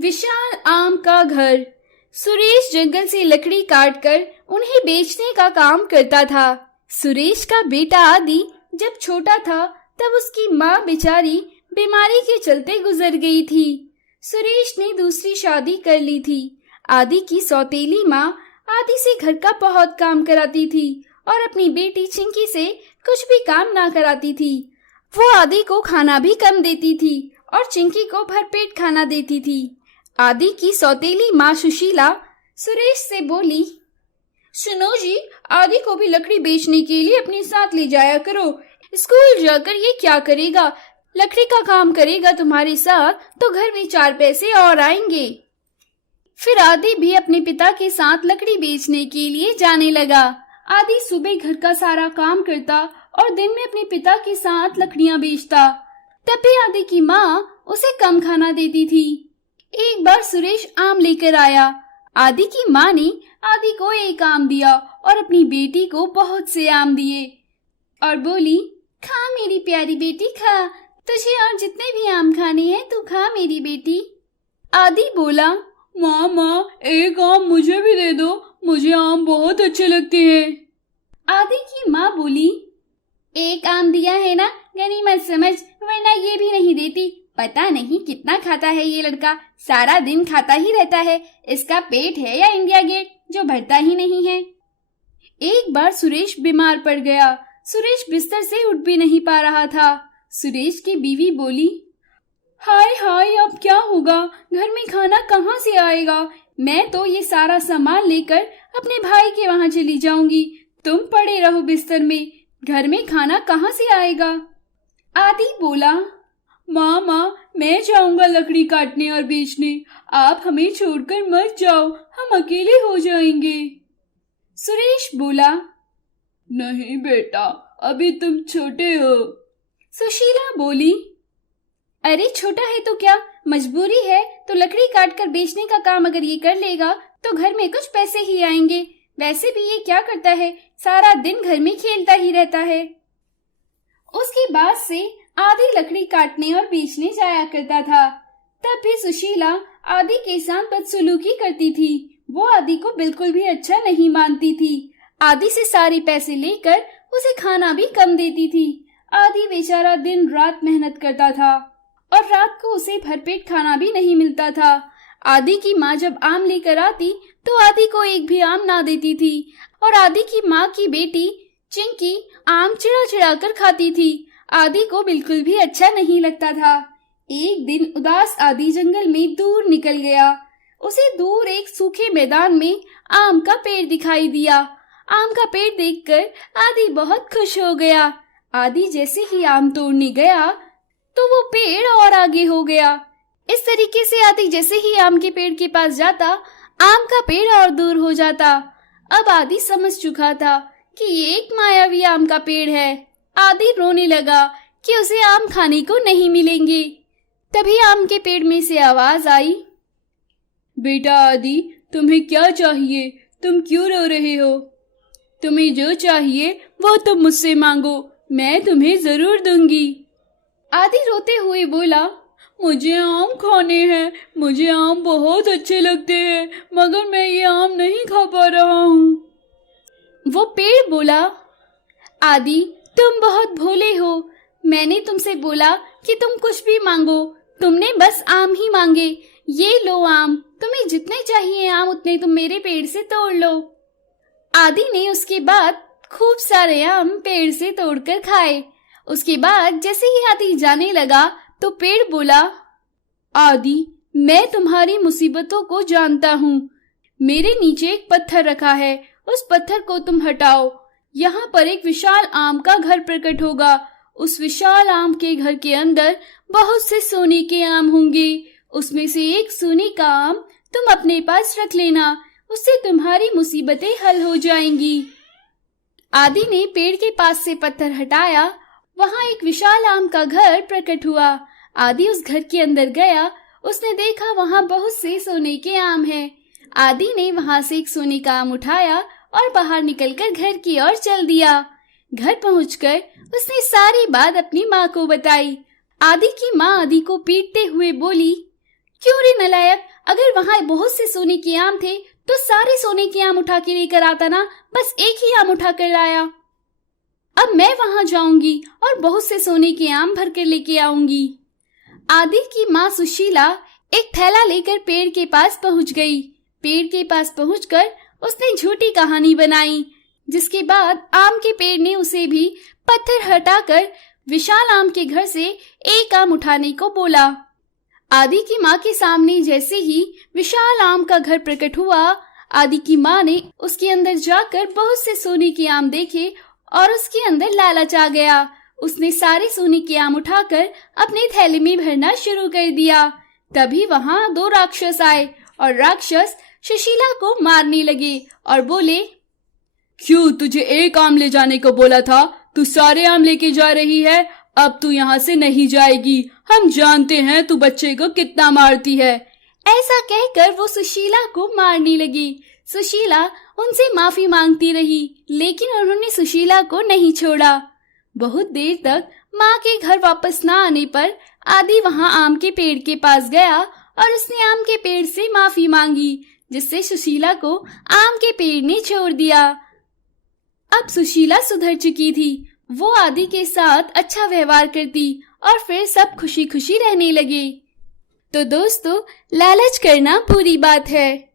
विशाल आम का घर। सुरेश जंगल से लकड़ी काटकर उन्हें बेचने का काम करता था। सुरेश का बेटा आदि जब छोटा था तब उसकी माँ बेचारी बीमारी के चलते गुजर गई थी। सुरेश ने दूसरी शादी कर ली थी। आदि की सौतेली माँ आदि से घर का बहुत काम कराती थी और अपनी बेटी चिंकी से कुछ भी काम ना कराती थी। वो आदि को खाना भी कम देती थी और चिंकी को भरपेट खाना देती थी। आदि की सौतेली माँ सुशीला सुरेश से बोली, सुनो जी, आदि को भी लकड़ी बेचने के लिए अपने साथ ले जाया करो। स्कूल जाकर ये क्या करेगा? लकड़ी का काम करेगा तुम्हारे साथ तो घर में 4 पैसे और आएंगे। फिर आदि भी अपने पिता के साथ लकड़ी बेचने के लिए जाने लगा। आदि सुबह घर का सारा काम करता और दिन में अपने पिता के साथ लकड़ियां बेचता। तब भी आदि की माँ उसे कम खाना देती थी। एक बार सुरेश आम लेकर आया। आदि की माँ ने आदि को एक आम दिया और अपनी बेटी को बहुत से आम दिए और बोली, खा मेरी प्यारी बेटी, खा, तुझे और जितने भी आम खाने हैं तू खा मेरी बेटी। आदि बोला, माँ एक आम मुझे भी दे दो, मुझे आम बहुत अच्छे लगते हैं। आदि की माँ बोली, एक आम दिया है ना, गनीमत समझ, वरना ये भी नहीं देती। पता नहीं कितना खाता है ये लड़का, सारा दिन खाता ही रहता है। इसका पेट है या इंडिया गेट जो भरता ही नहीं है। एक बार सुरेश बीमार पड़ गया। सुरेश बिस्तर से उठ भी नहीं पा रहा था। सुरेश की बीवी बोली, हाय हाय, अब क्या होगा? घर में खाना कहाँ से आएगा? मैं तो ये सारा सामान लेकर अपने भाई के वहाँ चली जाऊंगी। तुम पड़े रहो बिस्तर में, घर में खाना कहाँ से आएगा? आदि बोला, माँ मैं जाऊंगा लकड़ी काटने और बेचने, आप हमें छोड़कर मत जाओ, हम अकेले हो जाएंगे। सुरेश बोला, नहीं बेटा, अभी तुम छोटे हो। सुशीला बोली, अरे छोटा है तो क्या, मजबूरी है तो लकड़ी काट कर बेचने का काम अगर ये कर लेगा तो घर में कुछ पैसे ही आएंगे। वैसे भी ये क्या करता है, सारा दिन घर में खेलता ही रहता है। उसके बाद से आदि लकड़ी काटने और बेचने जाया करता था। तब भी सुशीला आदि के साथ बदसलूकी करती थी। वो आदि को बिल्कुल भी अच्छा नहीं मानती थी। आदि से सारे पैसे लेकर उसे खाना भी कम देती थी। आदि बेचारा दिन रात मेहनत करता था और रात को उसे भरपेट खाना भी नहीं मिलता था। आदि की माँ जब आम लेकर आती तो आदि को एक भी आम ना देती थी और आदि की माँ की बेटी चिंकी आम चिड़ा चिड़ा कर खाती थी। आदि को बिल्कुल भी अच्छा नहीं लगता था। एक दिन उदास आदि जंगल में दूर निकल गया। उसे दूर एक सूखे मैदान में आम का पेड़ दिखाई दिया। आम का पेड़ देखकर आदि बहुत खुश हो गया। आदि जैसे ही आम तोड़ने गया तो वो पेड़ और आगे हो गया। इस तरीके से आदि जैसे ही आम के पेड़ के पास जाता, आम का पेड़ और दूर हो जाता। अब आदि समझ चुका था कि ये एक मायावी आम का पेड़ है। आदि रोने लगा कि उसे आम खाने को नहीं मिलेंगे। तभी आम के पेड़ में से आवाज आई, बेटा आदि, तुम्हें क्या चाहिए? तुम क्यों रो रहे हो? तुम्हें जो चाहिए वो तुम मुझसे मांगो, मैं तुम्हें जरूर दूंगी। आदि रोते हुए बोला, मुझे आम खाने हैं, मुझे आम बहुत अच्छे लगते हैं, मगर मैं ये आम नहीं खा पा रहा हूँ। वो पेड़ बोला, आदि तुम बहुत भोले हो। मैंने तुमसे बोला कि तुम कुछ भी मांगो, तुमने बस आम ही मांगे। ये लो आम, तुम्हें जितने चाहिए आम उतने तुम मेरे पेड़ से तोड़ लो। आदि ने उसके बाद खूब सारे आम पेड़ से तोड़कर खाए। उसके बाद जैसे ही आदि जाने लगा तो पेड़ बोला, आदि मैं तुम्हारी मुसीबतों को जानता हूँ। मेरे नीचे एक पत्थर रखा है, उस पत्थर को तुम हटाओ। यहाँ पर एक विशाल आम का घर प्रकट होगा। उस विशाल आम के घर के अंदर बहुत से सोने के आम होंगे। उसमें से एक सोने का आम तुम अपने पास रख लेना, उससे तुम्हारी मुसीबतें हल हो जाएंगी। आदि ने पेड़ के पास से पत्थर हटाया। वहाँ एक विशाल आम का घर प्रकट हुआ। आदि उस घर के अंदर गया। उसने देखा वहाँ बहुत से सोने के आम हैं। आदि ने वहाँ से एक सोने का आम उठाया और बाहर निकलकर घर की ओर चल दिया। घर पहुंचकर उसने सारी बात अपनी माँ को बताई। आदि की माँ आदि को पीटते हुए बोली, क्यों रे नालायक, अगर वहाँ बहुत से सोने के आम थे तो सारे सोने के आम उठा के लेकर आता ना, बस एक ही आम उठा कर लाया। अब मैं वहाँ जाऊंगी और बहुत से सोने के आम भर कर लेके आऊंगी। आदि की माँ सुशीला एक थैला लेकर पेड़ के पास पहुँच गई। पेड़ के पास पहुंचकर उसने झूठी कहानी बनाई, जिसके बाद आम के पेड़ ने उसे भी पत्थर हटाकर विशाल आम के घर से एक आम उठाने को बोला। आदि की माँ के सामने जैसे ही विशाल आम का घर प्रकट हुआ, आदि की माँ ने उसके अंदर जाकर बहुत से सोने के आम देखे और उसके अंदर लालच आ गया। उसने सारे सोने के आम उठाकर अपने थैले में भरना शुरू कर दिया। तभी वहाँ 2 राक्षस आए और राक्षस सुशीला को मारने लगे और बोले, क्यों तुझे एक आम ले जाने को बोला था? तू सारे आम लेके जा रही है। अब तू यहाँ से नहीं जाएगी। हम जानते हैं तू बच्चे को कितना मारती है। ऐसा कहकर वो सुशीला को मारने लगी। सुशीला उनसे माफी मांगती रही, लेकिन उन्होंने सुशीला को नहीं छोड़ा। बहुत देर तक माँ के घर वापस न आने पर आदि वहाँ आम के पेड़ के पास गया और उसने आम के पेड़ से माफी मांगी, जिससे सुशीला को आम के पेड़ ने छोड़ दिया। अब सुशीला सुधर चुकी थी। वो आदि के साथ अच्छा व्यवहार करती और फिर सब खुशी खुशी रहने लगे। तो दोस्तों, लालच करना बुरी बात है।